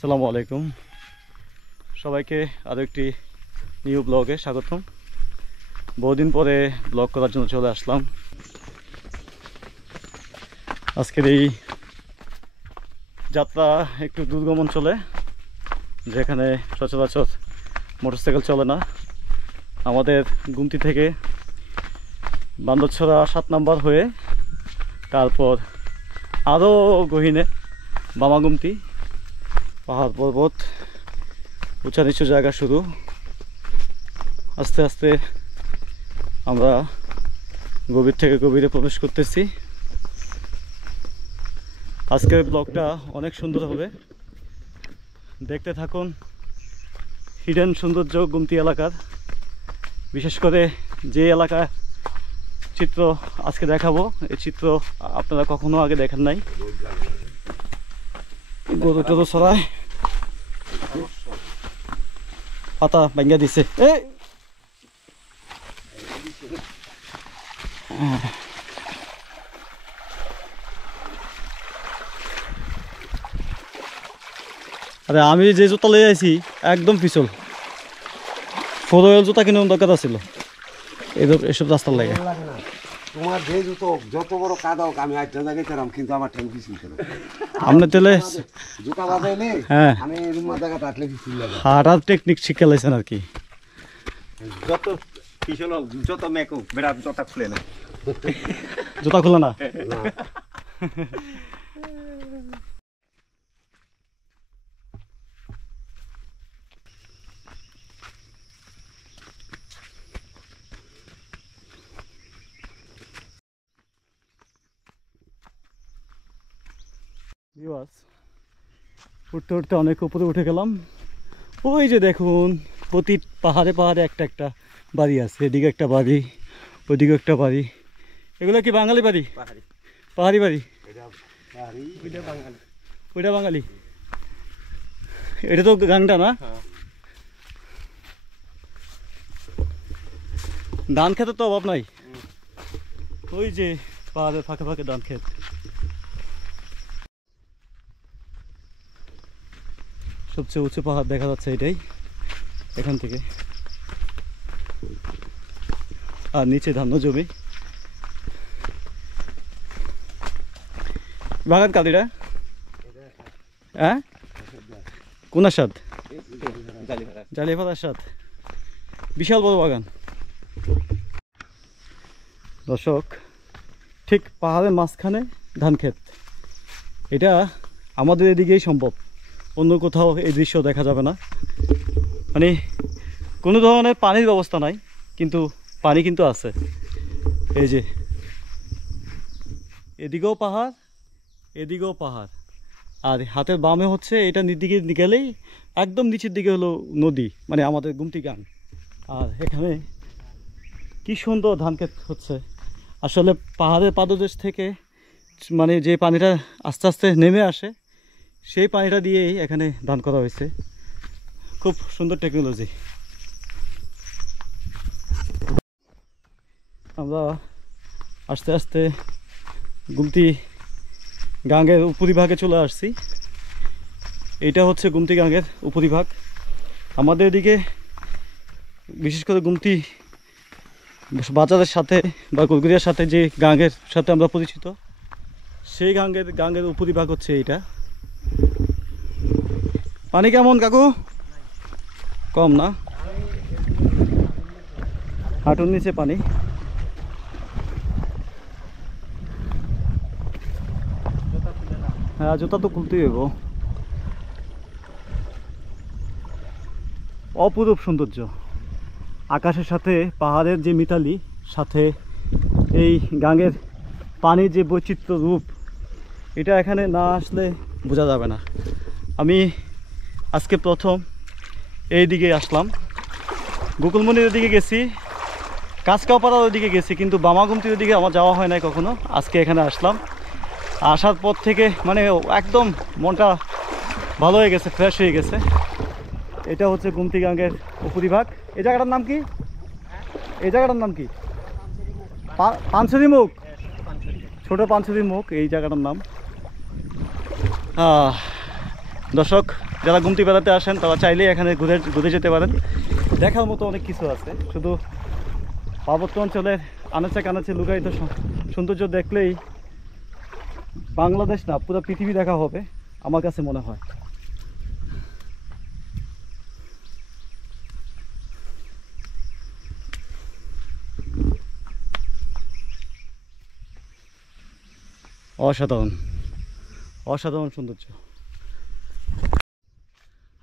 আসসালামু আলাইকুম সবাইকে আরো একটি নিউ ব্লগে স্বাগতম। বহুদিন পরে ব্লগ করার জন্য চলে আসলাম। আজকের এই যাত্রা একটু দুর্গম অঞ্চলে, যেখানে সচরাচর মোটরসাইকেল চলে না। আমাদের গুমতি থেকে বান্দরছড়া 7 নম্বর হয়ে তারপর আরও গহীনে বামাগুমতি, পাহাড় পর্বত, উঁচা নিচু জায়গা শুরু। আস্তে আস্তে আমরা গভীর থেকে গভীরে প্রবেশ করতেছি। আজকের ব্লগটা অনেক সুন্দর হবে, দেখতে থাকুন। হিডেন সৌন্দর্য গুমতি এলাকার, বিশেষ করে যে এলাকার চিত্র আজকে দেখাবো, এই চিত্র আপনারা কখনো আগে দেখেন নাই। গরু টরু ছড়ায়, পাতা ভাঙ্গা দিছে। আরে আমি যে জুতা লই আইছি একদম পিছল, ফোরওয়েল জুতা কিনে দরকার ছিল এসব রাস্তার লাগে। তোমার যে জুতো যত বড় কাদাও আমি একটা জায়গায় পেলাম, কিন্তু আমার ঠেল পিছল ছিল। আপনি তেলে জুতা বাজাইলে হ্যাঁ আমি এরকম জায়গাটা আটলে পিছল লাগে। হাঁটার টেকনিক শিখে লাইছেন আর কি। যত পিছল যত মেকো বেড়া জুতা খুলে না, জুতা খোলা না। উঠতে উঠতে অনেক উপরে উঠে গেলাম। ওই যে দেখুন, প্রতি পাহাড়ে পাহাড়ে একটা একটা বাড়ি আছে। এদিকে একটা বাড়ি, ওইদিকে একটা বাড়ি। এগুলো কি বাঙালি বাড়ি? পাহাড়ি বাড়ি। ওইটা বাঙালি, এটা তো গাংটা না? ধান খেতে তো অভাব নাই। ওই যে পাহাড়ের ফাঁকে ফাঁকে ধান ক্ষেত। সবচেয়ে উঁচু পাহাড় দেখা যাচ্ছে এটাই এখান থেকে। আর নিচে ধান্য জমি। বাগান কাদিরা, হ্যাঁ কোন স্বাদ? জালিয়াপাড়ার স্বাদ। বিশাল বড় বাগান। দর্শক, ঠিক পাহাড়ের মাঝখানে ধান ক্ষেত। এটা আমাদের এদিকেই সম্ভব, অন্য কোথাও এই দৃশ্য দেখা যাবে না। মানে কোনো ধরনের পানির ব্যবস্থা নাই, কিন্তু পানি কিন্তু আছে। এই যে এদিকেও পাহাড়, এদিকেও পাহাড়, আর হাতের বামে হচ্ছে এটা দিকে গেলেই একদম নিচের দিকে হলো নদী, মানে আমাদের গুমতি গাং। আর এখানে কি সুন্দর ধান ক্ষেত হচ্ছে। আসলে পাহাড়ের পাদদেশ থেকে মানে যে পানিটা আস্তে আস্তে নেমে আসে, সেই পানিটা দিয়েই এখানে ধান করা হয়েছে। খুব সুন্দর টেকনোলজি। আমরা আস্তে আস্তে গুমতি গাঙ্গের উপরিভাগে চলে আসছি। এটা হচ্ছে গুমতি গাঙ্গের উপরিভাগ। আমাদের এদিকে বিশেষ করে গুমতি বাজারের সাথে বা গুলগুরিয়ার সাথে যে গাঙ্গের সাথে আমরা পরিচিত, সেই গাঙ্গের উপরিভাগ হচ্ছে এইটা। পানি কেমন কাকু? কম না, হাঁটুর নিচে পানি। হ্যাঁ, জুতা তো খুলতেই হইব। অপরূপ সৌন্দর্য, আকাশের সাথে পাহাড়ের যে মিতালি, সাথে এই গাঙ্গের পানির যে বৈচিত্র্য রূপ, এটা এখানে না আসলে বোঝা যাবে না। আমি আজকে প্রথম এই দিকে আসলাম। গোকুলমণির ওদিকে গেছি, কাঁচকাপাড়ার ওদিকে গেছি, কিন্তু বামাগুমতির ওদিকে আমার যাওয়া হয় নাই কখনো। আজকে এখানে আসলাম। আসার পর থেকে মানে একদম মনটা ভালো হয়ে গেছে, ফ্রেশ হয়ে গেছে। এটা হচ্ছে গুমতি গাঙ্গের উপরিভাগ। এই জায়গাটার নাম কি? এই জায়গাটার নাম কি? পানছড়ি মুখ, ছোট পানছড়ি মুখ এই জায়গাটার নাম। দর্শক যারা গুমতি বেড়াতে আসেন তারা চাইলেই এখানে ঘুরে ঘুরে যেতে পারেন। দেখার মতো অনেক কিছু আছে, শুধু পার্বত্য অঞ্চলের আনাচে কানাচে লুকায়িত সৌন্দর্য দেখলেই বাংলাদেশ না পুরো পৃথিবী দেখা হবে আমার কাছে মনে হয়। অসাধারণ অসাধারণ সৌন্দর্য।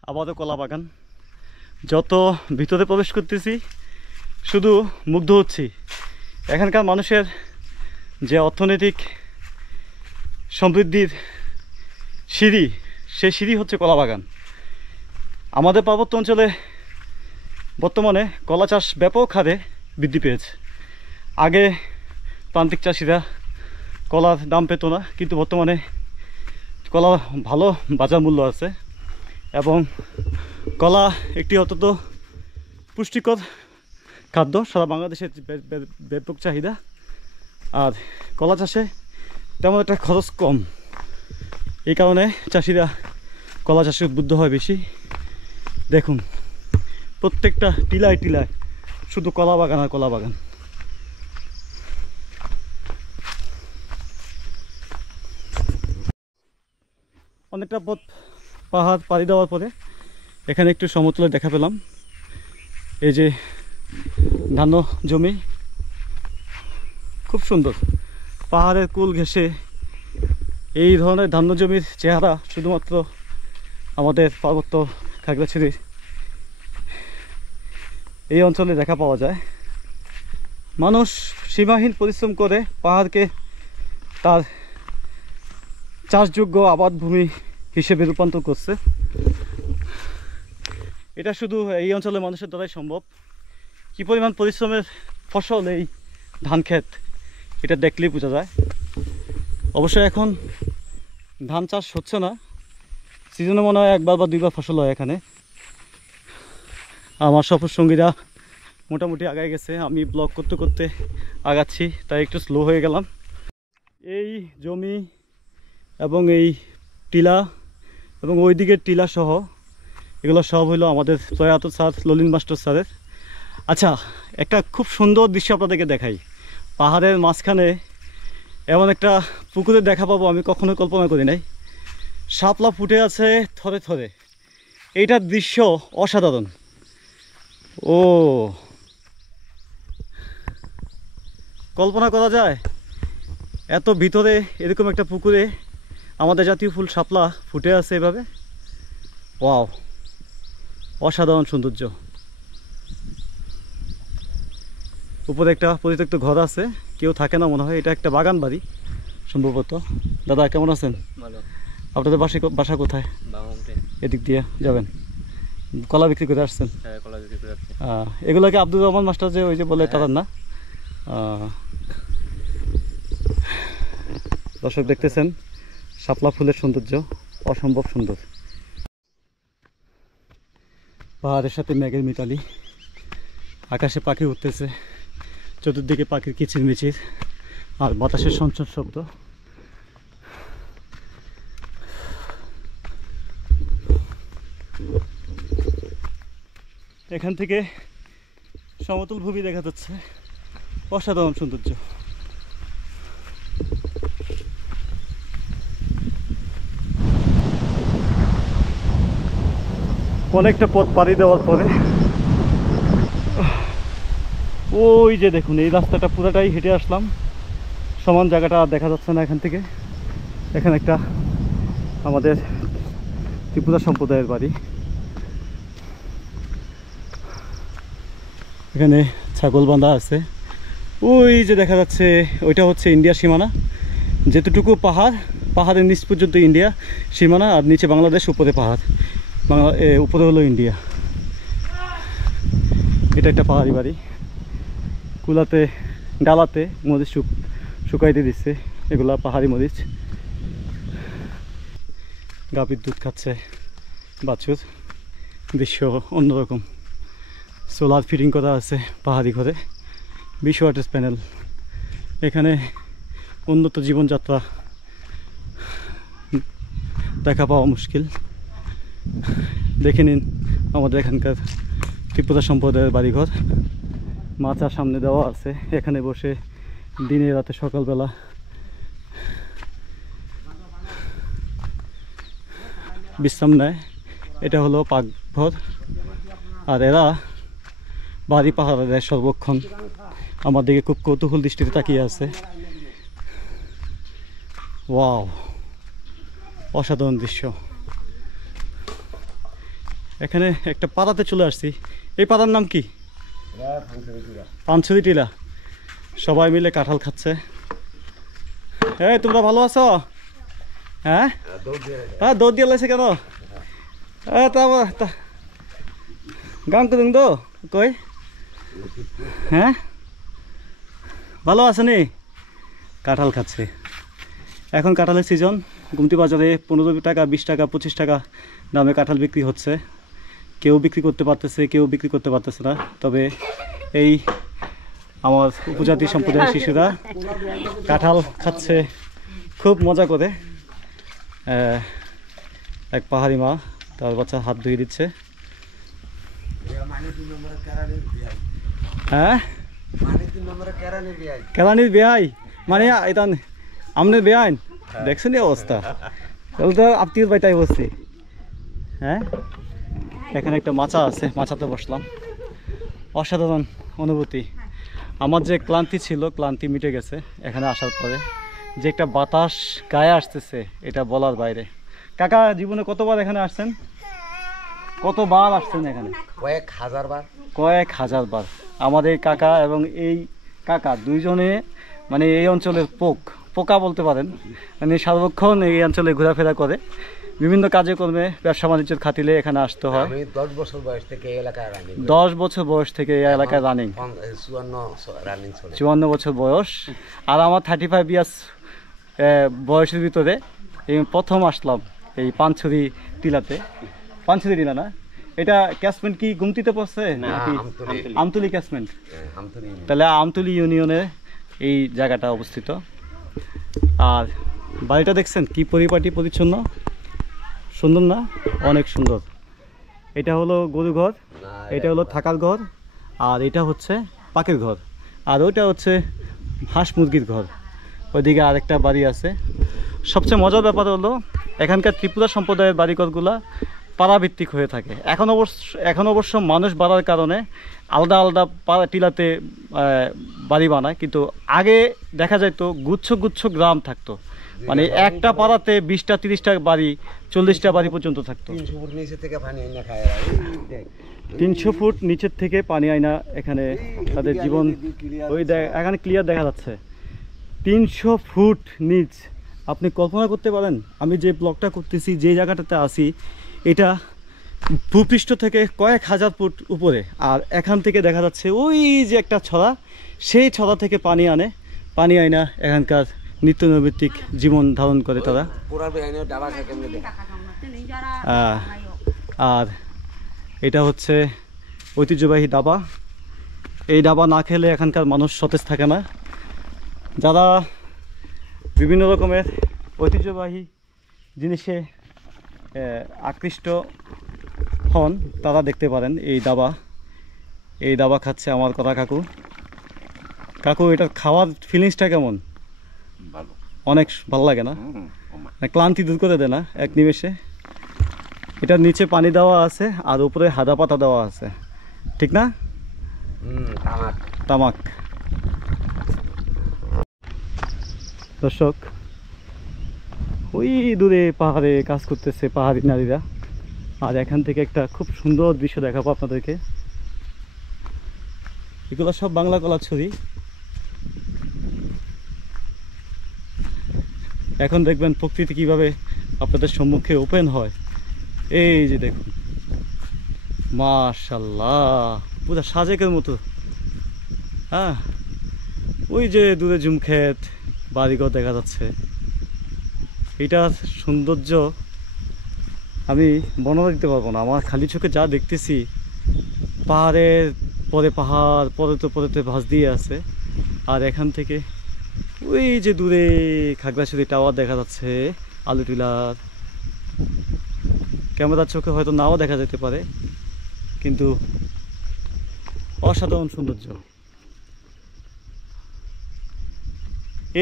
আবারও কলা বাগান। যত ভিতরে প্রবেশ করতেছি শুধু মুগ্ধ হচ্ছি। এখানকার মানুষের যে অর্থনৈতিক সমৃদ্ধির সিঁড়ি, সেই সিঁড়ি হচ্ছে কলা বাগান। আমাদের পার্বত্য অঞ্চলে বর্তমানে কলা চাষ ব্যাপক হারে বৃদ্ধি পেয়েছে। আগে প্রান্তিক চাষিরা কলার দাম পেত না, কিন্তু বর্তমানে কলা ভালো বাজার মূল্য আছে এবং কলা একটি অত্যন্ত পুষ্টিকর খাদ্য, সারা বাংলাদেশের ব্যাপক চাহিদা। আর কলা চাষে তেমন একটা খরচ কম, এই কারণে চাষিরা কলা চাষে উদ্বুদ্ধ হয় বেশি। দেখুন প্রত্যেকটা টিলায় টিলায় শুধু কলা বাগান আর কলা বাগান। অনেকটা পথ পাহাড় পাড়ি দেওয়ার পরে এখানে একটু সমতলে দেখা পেলাম। এই যে ধান জমি, খুব সুন্দর পাহাড়ের কুল ঘেঁষে এই ধরনের ধান্য জমির চেহারা শুধুমাত্র আমাদের পার্বত্য খাগড়াছড়ির এই অঞ্চলে দেখা পাওয়া যায়। মানুষ সীমাহীন পরিশ্রম করে পাহাড়কে তার চাষযোগ্য আবাদ ভূমি হিসেবে রূপান্তর করছে। এটা শুধু এই অঞ্চলের মানুষের দ্বারাই সম্ভব। কী পরিমাণ পরিশ্রমের ফসল এই ধান ক্ষেত, এটা দেখলেই বোঝা যায়। অবশ্যই এখন ধান চাষ হচ্ছে না, সিজনে মনে হয় একবার বা দুইবার ফসল হয় এখানে। আমার সফর সঙ্গীরা মোটামুটি আগায় গেছে, আমি ব্লগ করতে করতে আগাচ্ছি, তাই একটু স্লো হয়ে গেলাম। এই জমি এবং এই টিলা এবং ওই দিকের টিলা সহ এগুলো সব হলো আমাদের প্রয়াত স্যার ললিন মাস্টার স্যারের। আচ্ছা, একটা খুব সুন্দর দৃশ্য আপনাদেরকে দেখাই। পাহাড়ের মাঝখানে এমন একটা পুকুরে দেখা পাবো আমি কখনোই কল্পনা করি নাই। শাপলা ফুটে আছে থরে থরে, এইটার দৃশ্য অসাধারণ। ও কল্পনা করা যায় এত ভিতরে এরকম একটা পুকুরে আমাদের জাতীয় ফুল শাপলা ফুটে আছে এভাবে। ওয়াও, অসাধারণ সৌন্দর্য। উপরে একটা পরিত্যক্ত ঘর আছে, কেউ থাকে না মনে হয়, এটা একটা বাগান বাড়ি সম্ভবত। দাদা কেমন আছেন? ভালো। আপনাদের বাসা কোথায়? বাগানতে এদিক দিয়ে যাবেন, কলা বিক্রি করে আসছেন? হ্যাঁ, কলা বিক্রি করে আসছি। এগুলোকে আব্দুর রহমান মাস্টার যে ওই যে বলে তার না? দর্শক দেখতেছেন শাপলা ফুলের সৌন্দর্য অসম্ভব সুন্দর। পাহাড়ের সাথে মেঘের মিতালি, আকাশে পাখি উঠতেছে, চতুর্দিকে পাখির কিচিরমিচির আর বাতাসের সঞ্চর শব্দ। এখান থেকে সমতল ভূমি দেখা যাচ্ছে, অসাধারণ সৌন্দর্য। অনেকটা পথ পাড়ি দেওয়ার পরে ওই যে দেখুন এই রাস্তাটা পুরোটাই হেঁটে আসলাম, সমান জায়গাটা আর দেখা যাচ্ছে না এখান থেকে। এখানে একটা আমাদের ত্রিপুরা সম্প্রদায়ের বাড়ি, এখানে ছাগল বাঁধা আছে। ওই যে দেখা যাচ্ছে ওইটা হচ্ছে ইন্ডিয়ার সীমানা। যেতটুকু পাহাড়, পাহাড়ের নিচ পর্যন্ত ইন্ডিয়া সীমানা, আর নিচে বাংলাদেশ, উপরে পাহাড়, উপরে হলো ইন্ডিয়া। এটা একটা পাহাড়ি বাড়ি, কুলাতে ডালাতে মরিচ শুকাইতে দিচ্ছে, এগুলা পাহাড়ি মরিচ। গাভীর দুধ খাচ্ছে বাছুর, দৃশ্য অন্যরকম। সোলার ফিটিং করা আছে পাহাড়ি ঘরে, 20 ওয়াটের প্যানেল। এখানে উন্নত জীবনযাত্রা দেখা পাওয়া মুশকিল, দেখে নিন আমাদের এখানকার ত্রিপুরা সম্প্রদায়ের বাড়িঘর। মাচার সামনে দেওয়া আছে, এখানে বসে দিনে রাতে সকালবেলা বিশ্রাম নেয়। এটা হলো পাকঘর, আর এরা বাড়ি পাহারা দেয় সর্বক্ষণ। আমার দিকে খুব কৌতূহল দৃষ্টিতে তাকিয়ে আছে। ওয়াও, অসাধারণ দৃশ্য। এখানে একটা পাড়াতে চলে আসছি। এই পাড়ার নাম কি? পানছড়ি টিলা। সবাই মিলে কাঁঠাল খাচ্ছে। এই তোমরা ভালো আছো? হ্যাঁ হ্যাঁ, দৌড় দিয়ে লাইছে কেন? গান করুন তো কই? হ্যাঁ, ভালো আছে নি? কাঁঠাল খাচ্ছে। এখন কাঁঠালের সিজন। গুমতি বাজারে 15 টাকা, 20 টাকা, 25 টাকা দামে কাঁঠাল বিক্রি হচ্ছে। কেউ বিক্রি করতে পারতেছে, কেউ বিক্রি করতে পারতেছে না। তবে এই আমার উপজাতি সম্প্রদায়ের শিশুরা কাঁঠাল খাচ্ছে খুব মজা করে। এক পাহাড়ি মা তার বাচ্চা হাত ধুয়ে দিচ্ছে। হ্যাঁ, কেরানির বেহাই মানে এটা আমনের বেআইন। দেখছেন এই অবস্থা, তাহলে তো আত্মীয় বাড়িটাই বসছি। হ্যাঁ, এখানে একটা মাচা আছে, মাচাতে বসলাম। অসাধারণ অনুভূতি। আমার যে ক্লান্তি ছিল, ক্লান্তি মিটে গেছে এখানে আসার পরে। যে একটা বাতাস গায়ে আসতেছে, এটা বলার বাইরে। কাকা, জীবনে কতবার এখানে আসছেন? কতবার আসছেন এখানে? কয়েক হাজার বার। আমাদের কাকা এবং এই কাকা দুইজনে মানে এই অঞ্চলের পোকা বলতে পারেন। মানে সার্বক্ষণ এই অঞ্চলে ঘোরাফেরা করে, বিভিন্ন কাজে কর্মে, ব্যবসা বাণিজ্যের খাতিলে এখানে আসতে হয়। 10 বছর বয়স থেকে এই এলাকায় রানিং। 10 বছর বয়স থেকে এই এলাকায় রানিং। 54 বছর বয়স। আর আমার 35 ইয়ার্স বয়সের ভিতরে এই প্রথম আসলাম এই পানছড়ি টিলাতে। পানছড়ি টিলা না, এটা ক্যাচমেন্ট কি গুমতিতে পড়ছে? আমতলি ক্যাচমেন্ট। তাহলে আমতলি ইউনিয়নে এই জায়গাটা অবস্থিত। আর বাড়িটা দেখছেন কি পরিপাটি পরিচ্ছন্ন, সুন্দর না? অনেক সুন্দর। এটা হলো গরু ঘর, এটা হলো থাকার ঘর, আর এটা হচ্ছে পাকের ঘর, আর ওইটা হচ্ছে হাঁস মুরগির ঘর। ওইদিকে আরেকটা বাড়ি আছে। সবচেয়ে মজার ব্যাপার হলো এখানকার ত্রিপুরা সম্প্রদায়ের বাড়িঘরগুলা পাড়াভিত্তিক হয়ে থাকে। এখন অবশ্য মানুষ বাড়ার কারণে আলাদা আলাদা টিলাতে বাড়ি বানায়, কিন্তু আগে দেখা যেত গুচ্ছ গুচ্ছ গ্রাম থাকতো। মানে একটা পাড়াতে 20টা 30টা বাড়ি, 40টা বাড়ি পর্যন্ত থাকতো। 300 ফুট নিচে থেকে পানি আইনা খায়। 300 ফুট নিচের থেকে পানি আইনা এখানে তাদের জীবন। ওই এখানে ক্লিয়ার দেখা যাচ্ছে 300 ফুট নিচ। আপনি কল্পনা করতে পারেন? আমি যে ব্লগটা করতেছি, যে জায়গাটাতে আছি, এটা ভূপৃষ্ঠ থেকে কয়েক হাজার ফুট উপরে। আর এখান থেকে দেখা যাচ্ছে ওই যে একটা ছড়া, সেই ছড়া থেকে পানি আইনা এখানকার নিত্য নৈমিত্তিক জীবন ধারণ করে তারা। আর এটা হচ্ছে ঐতিহ্যবাহী দাবা। এই দাবা না খেলে এখানকার মানুষ সতেজ থাকে না। যারা বিভিন্ন রকমের ঐতিহ্যবাহী জিনিসে আকৃষ্ট হন তারা দেখতে পারেন এই দাবা খাচ্ছে আমার কথা কাকু। কাকু, এটার খাওয়ার ফিলিংসটা কেমন? ভালো, অনেক ভালো লাগে না? ক্লান্তি দূর করে দেয় না এক নিমেষে? এটার নিচে পানি দেওয়া আছে আর উপরে হাদা পাতা দেওয়া আছে, ঠিক না? তামাক। দর্শক, ওই দূরে পাহাড়ে কাজ করতেছে পাহাড়ি নারীরা। আর এখান থেকে একটা খুব সুন্দর দৃশ্য দেখাবো আপনাদেরকে। এগুলো সব বাংলা কলার ছবি। এখন দেখবেন প্রকৃতি কিভাবে আপনাদের সম্মুখে ওপেন হয়। এই যে দেখুন, মাশাআল্লাহ, পুরো সাজেকের মতো। হ্যাঁ, ওই যে দূরে জুমক্ষেত, বাড়িঘর দেখা যাচ্ছে। এটার সৌন্দর্য আমি বর্ণনা দিতে পারবো না। আমার খালি চোখে যা দেখতেছি, পাহাড়ের পরে পাহাড়, পরেতে ভাঁজ দিয়ে আছে। আর এখান থেকে ওই যে দূরে খাগড়াছড়ি টাওয়ার দেখা যাচ্ছে, আলুটিলার। ক্যামেরার চোখে হয়তো নাও দেখা যেতে পারে, কিন্তু অসাধারণ সৌন্দর্য।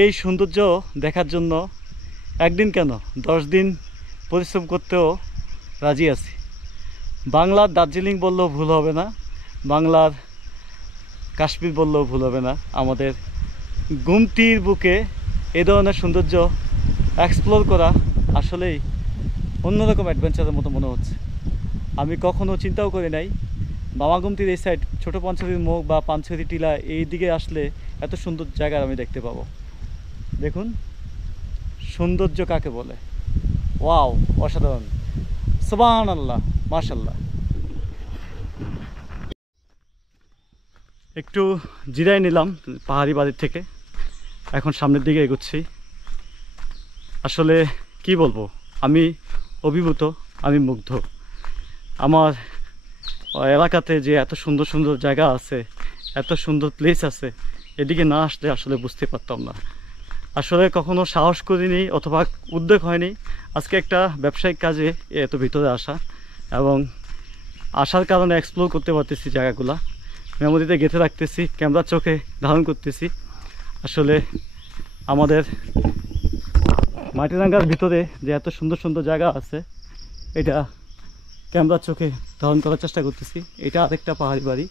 এই সৌন্দর্য দেখার জন্য একদিন কেন 10 দিন পরিশ্রম করতেও রাজি আছি। বাংলার দার্জিলিং বললেও ভুল হবে না, বাংলার কাশ্মীর বললেও ভুল হবে না। আমাদের গুমটির বুকে এই ধরনের সৌন্দর্য এক্সপ্লোর করা আসলেই অন্যরকম অ্যাডভেঞ্চারের মতো মনে হচ্ছে। আমি কখনো চিন্তাও করি নাই মামাগুমটির এই সাইড, ছোটো পানছড়ির মুখ বা পানছড়ি টিলা, এই দিকে আসলে এত সুন্দর জায়গা আমি দেখতে পাবো। দেখুন সৌন্দর্য কাকে বলে, ওয়াও, অসাধারণ, সুবহানাল্লাহ, মাশাআল্লাহ। একটু জিরাই নিলাম পাহাড়ি বাড়ির থেকে, এখন সামনের দিকে এগোচ্ছি। আসলে কি বলবো, আমি অভিভূত, আমি মুগ্ধ। আমার এলাকাতে যে এত সুন্দর সুন্দর জায়গা আছে, এত সুন্দর প্লেস আছে, এদিকে না আসলে আসলে বুঝতে পারতাম না। আসলে কখনো সাহস করিনি অথবা উদ্যোগ হয়নি। আজকে একটা ব্যবসায়িক কাজে এত ভিতরে আসা, এবং আসার কারণে এক্সপ্লোর করতে পারতেছি জায়গাগুলা, মেমোরিতে গেঁথে রাখতেছি, ক্যামেরার চোখে ধারণ করতেছি। আসলে আমাদের মাটিরাঙ্গার ভিতরে যে এত সুন্দর সুন্দর জায়গা আছে, এটা ক্যামেরার চোখে ধারণ করার চেষ্টা করতেছি। এটা আরেকটা পাহাড়ি বাড়ি।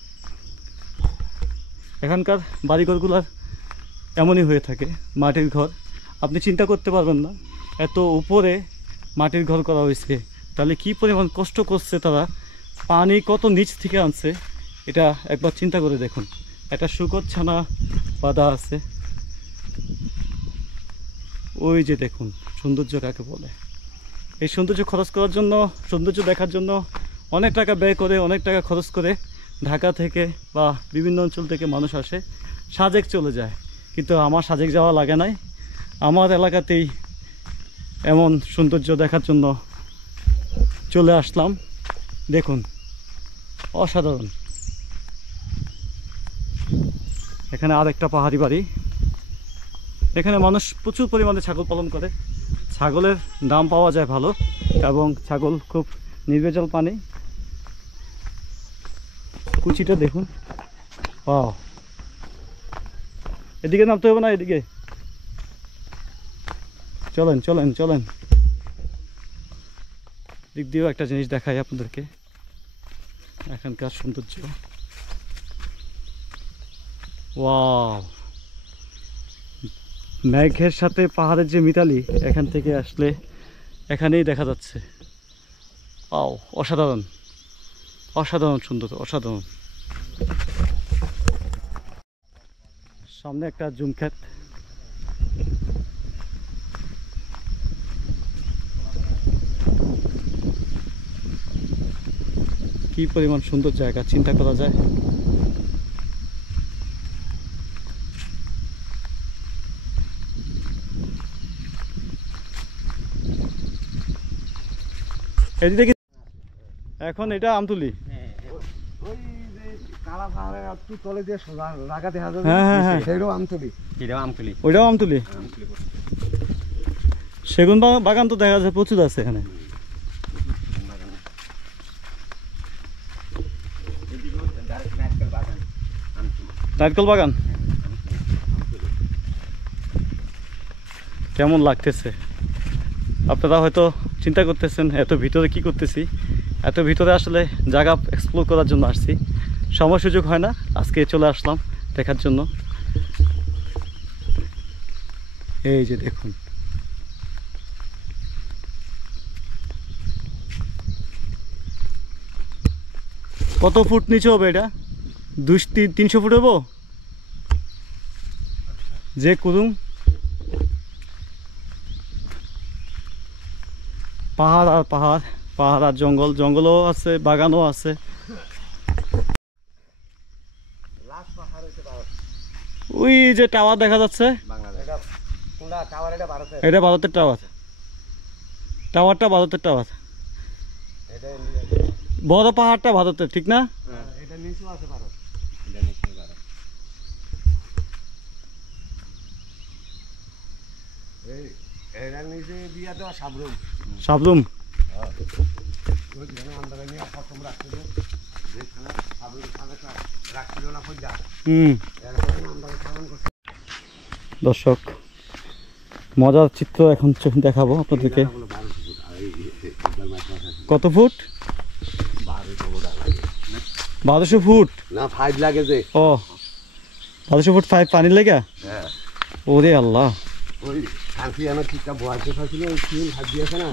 এখানকার বাড়িঘরগুলোর এমনই হয়ে থাকে, মাটির ঘর। আপনি চিন্তা করতে পারবেন না এত উপরে মাটির ঘর করা হয়েছে, তাহলে কি পরিমাণ কষ্ট করছে তারা, পানি কত নিচ থেকে আনছে, এটা একবার চিন্তা করে দেখুন। একটা শুকর ছানা বাঁধা আছে, ওই যে দেখুন সৌন্দর্য কাকে বলে। এই সৌন্দর্য খরচ করার জন্য, সৌন্দর্য দেখার জন্য অনেক টাকা ব্যয় করে, অনেক টাকা খরচ করে ঢাকা থেকে বা বিভিন্ন অঞ্চল থেকে মানুষ আসে, সাজেক চলে যায়। কিন্তু আমার সাজেক যাওয়া লাগে নাই, আমার এলাকাতেই এমন সৌন্দর্য দেখার জন্য চলে আসলাম। দেখুন অসাধারণ। এখানে আরেকটা পাহাড়ি বাড়ি। এখানে মানুষ প্রচুর পরিমাণে ছাগল পালন করে, ছাগলের দাম পাওয়া যায় ভালো, এবং ছাগল খুব নির্ভেজাল পানি। কুচিটা দেখুন, ওয়াও। এদিকে নামতে হবে না, এদিকে চলেন চলেন চলেন। দিক দিয়েও একটা জিনিস দেখাই আপনাদেরকে, এখানকার সৌন্দর্য। ওয়াও, মেঘের সাথে পাহাড়ের যে মিতালি এখান থেকে আসলে এখানেই দেখা যাচ্ছে। ওয়াও, অসাধারণ, অসাধারণ সুন্দর, অসাধারণ। সামনে একটা জুম ক্ষেত, কি পরিমাণ সুন্দর জায়গা চিন্তা করা যায়। এদিকে এখন এটা আমতুলি। ওই যে কালা পাহাড়ের একটু তলে দিয়ে সোজা রাগা দেখা যাবে, হ্যাঁ, হ্যাঁ, হ্যাঁ। সেইটাও আমতলি। এটাও আমতলি। ওইটাও আমতুলি। সেগুন বাগান তো দেখা যাচ্ছে প্রচুর আছে এখানে। নারকেল বাগান কেমন লাগতেছে আপনারা হয়তো চিন্তা করতেছেন এত ভিতরে কি করতেছি। এত ভিতরে আসলে জায়গা এক্সপ্লোর করার জন্য আসছি, সময় সুযোগ হয় না, আজকে চলে আসলাম দেখার জন্য। এই যে দেখুন, কত ফুট নিচে হবে এটা? 200-300 ফুট হবো যে কুদুম। পাহাড় আর পাহাড়, পাহাড় আর জঙ্গল, জঙ্গলও আছে, বাগানও আছে। ওই যে টাওয়ার দেখা যাচ্ছে, এটা ভারতের টাওয়ার। টাওয়ারটা ভারতের টাওয়ার, বড় পাহাড়টা ভারতের, ঠিক না? এটা নিচু আছে ভারত। এই এটার নিচে দিয়া দেওয়া সাবরুম। সাবরুম। ওইখানে আন্দাজে নিয়ে প্রথম রাখছিল যেখানে সাবের খানাটা রাখছিল না কই যা এরপরে আন্দাজে খাওয়ান করছে দর্শক মজার চিত্র এখন দেখাবো আপনাদেরকে। কত ফুট? 1200 ফুট না 5 লাগে যে ও 1200 ফুট 5 পানির লেগা। হ্যাঁ ওরে আল্লাহ। ওই কানফিয়ানো কিটা বয়াতে ফাছিল ওই তিন হাত দিয়েছে না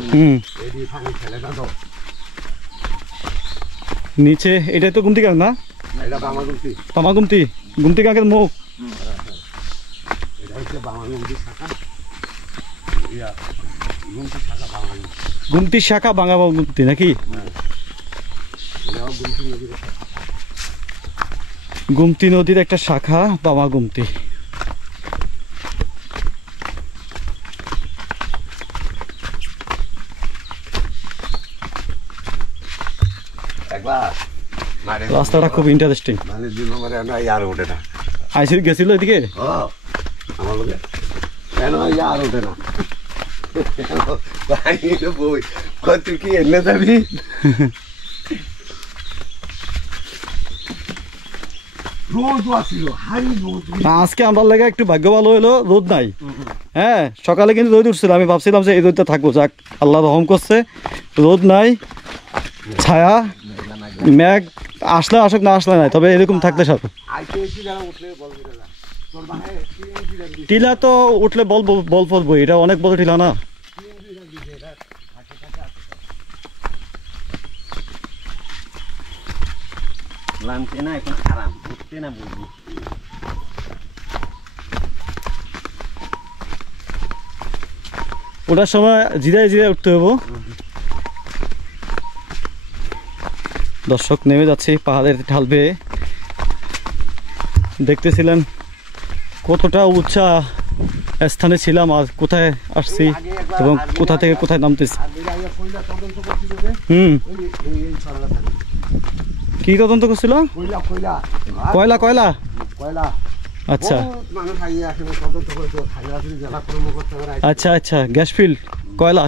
এই দিয়ে পানি ফেলে না তো নিচে এটাই তো গুমতি গাং না? এটা বামাগুমতি গুমতি গাঙের মুখ। এটা হচ্ছে বামাগুমতি শাখা ইয়া গুমতি শাখা বামাগুমতি গুমতির শাখা বাঙা গুমতি নাকি? এটাও গুমতি নদীর শাখা গুমতি নদীর একটা শাখা বামা গুমতি। একবার মানে রাস্তাটা খুব ইন্টারেস্টিং। মানে দিন মানে আর ওঠে না আইসির গেছিল এদিকে? ও আমার লোকে কেন আর ওঠে না বই তুই কি এনে যাবি রোদ আসছিল হাই রোদ না, আজকে আমার লাগে একটু ভাগ্য ভালো হলো, রোদ নাই। হ্যাঁ সকালে কিন্তু রোদ উঠছিল, আমি ভাবছিলাম যে এই রোদটা থাকবো, যাক আল্লাহ রহম করছে, রোদ নাই, ছায়া, মেঘ আসলে আসুক না আসলে নাই, তবে এরকম থাকলে সাথে আইতে এসে যারা উঠলে বলবি না তোর ভাই টিলা তো উঠলে বল বল পড়বো, এটা অনেক বড় টিলা না। নামছে না এখন আরাম, উঠতে না বুঝবি। ওটার সময় জিরায় জিরায় উঠতে হবো। দর্শক নেমে যাচ্ছি পাহাড়ের ঢাল বেয়ে। দেখতেছিলেন কতটা উঁচা স্থানে ছিলাম আর কোথায় আসছি এবং কোথা থেকে কোথায় নামতেছি। কি তদন্ত করছিল? কয়লা কয়লা আচ্ছা আচ্ছা আচ্ছা গ্যাস ফিল্ড কয়লা।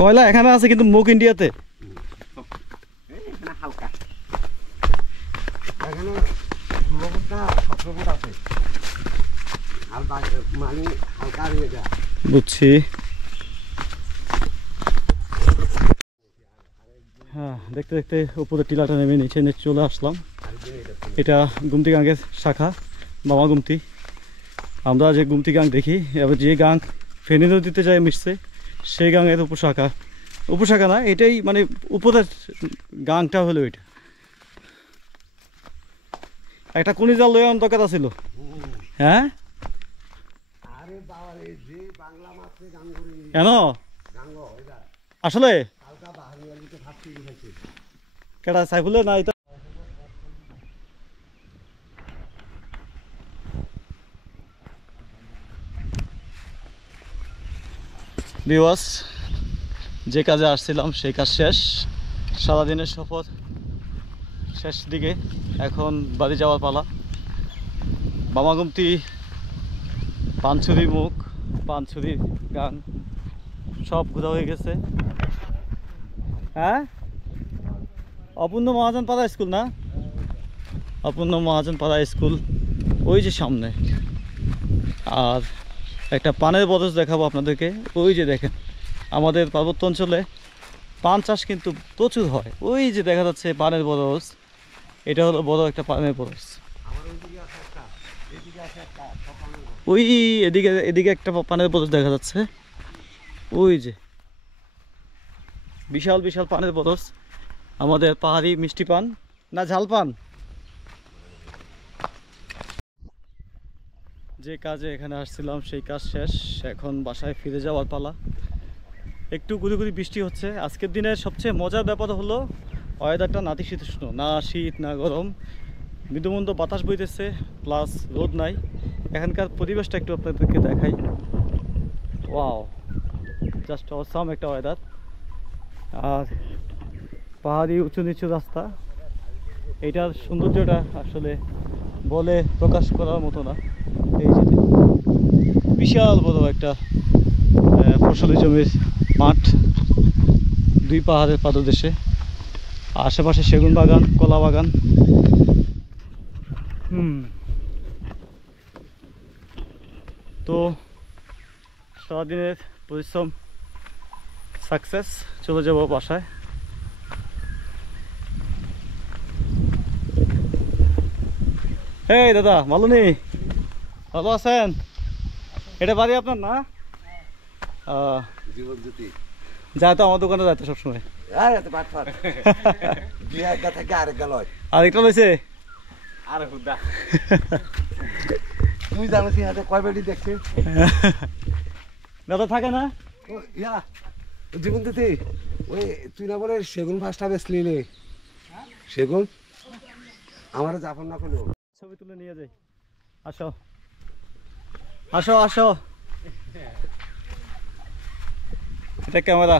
কয়লা এখানে আছে কিন্তু মুখ ইন্ডিয়াতে। হালকা বুঝছি। হ্যাঁ দেখতে দেখতে উপরে টিলাটা নেমে নিচে চলে আসলাম। এটা গুমতি গাঙের শাখা বামা গুমতি। আমরা যে গুমতি গাং দেখি, এবার যে গাং ফেনী নদীতে যায় মিশছে সেই গাঙের উপশাখা, উপশাখা না এটাই, মানে উপরের গাংটা হলো এটা। একটা কোনি জাল লয়ে দরকার ছিল। হ্যাঁ কেন আসলে কেটা সাইফুলে না এটা বিওয়াস, যে কাজে আসছিলাম সেই কাজ শেষ, সারাদিনের সফর শেষ দিকে, এখন বাড়ি যাওয়ার পালা। বামাগুমতি, পানছড়ি মুখ, পানছড়ি গান সব ঘোরা হয়ে গেছে। হ্যাঁ অপূর্ণ মহাজন পাড়া স্কুল না? অপূর্ণ মহাজন পাড়া স্কুল ওই যে সামনে। আর একটা পানের বরজ দেখাবো আপনাদেরকে। ওই যে দেখেন আমাদের পার্বত্য অঞ্চলে পান চাষ কিন্তু প্রচুর হয়। ওই যে দেখা যাচ্ছে পানের বরজ, এটা হলো বড় একটা পানের বরজ। ওই এদিকে এদিকে একটা পানের বরজ দেখা যাচ্ছে, ওই যে বিশাল বিশাল পানের বরজ। আমাদের পাহাড়ি মিষ্টি পান না ঝাল পান। যে কাজে এখানে আসছিলাম সেই কাজ শেষ, এখন বাসায় ফিরে যাওয়ার পালা। একটু গুড়ি গুড়ি বৃষ্টি হচ্ছে। আজকের দিনের সবচেয়ে মজার ব্যাপার হলো ওয়েদারটা নাতিশীতোষ্ণ, না শীত না গরম, মৃদুমন্দ বাতাস বইতেছে, প্লাস রোদ নাই। এখানকার পরিবেশটা একটু আপনাদেরকে দেখাই। ওয়াও, জাস্ট অসাম একটা ওয়েদার। আর পাহাড়ি উঁচু নিচু রাস্তা, এইটার সৌন্দর্যটা আসলে বলে প্রকাশ করার মতো না। এই যে বিশাল বড় একটা ফসলি জমির মাঠ, দুই পাহাড়ের পাদদেশে, আশেপাশে সেগুন বাগান, কলা বাগান। তো সারাদিনের পরিশ্রম সাকসেস, চলে যাব বাসায়। এই দাদা, ভালো নেই? ভালো আছেন? এটা বাড়ি আপনার না? জীবনজ্যোতি যায় তো আমার দোকানে যাইতো সবসময়। আরে তো বাট ফাট দুই একটা থেকে আরেকটা লয়। আর একটা লইছে? আর হুদা তুই জানিস হাতে কয় বেটি দেখছে? দাদা থাকে না? ও ইয়া জীবনজ্যোতি, ওই তুই না বলে সেগুন ফার্স্টটা বেচলি নে? সেগুন আমার জাফর না করলো। ছবি তুলে নিয়ে যাই। আসো আসো আসো, এটা ক্যামেরা।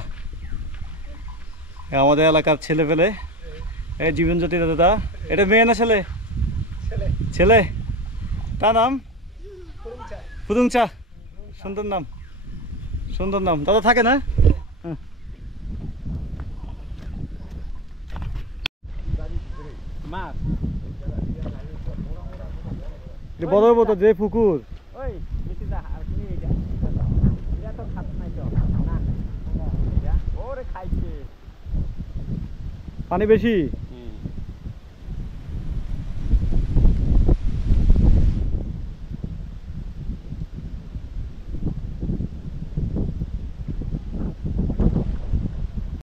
আমাদের এলাকার ছেলে পেলে, এই জীবনজ্যোতি দাদা। এটা মেয়ে না ছেলে? ছেলে। তার নাম পুদুংচা। সুন্দর নাম, সুন্দর নাম। দাদা থাকে না? হ্যাঁ। মাছ বড় বড় যে পুকুর, ওই বেশি দা আর কি এটা এটা তো খাত নাই তো না ওরে খাইছে পানি বেশি।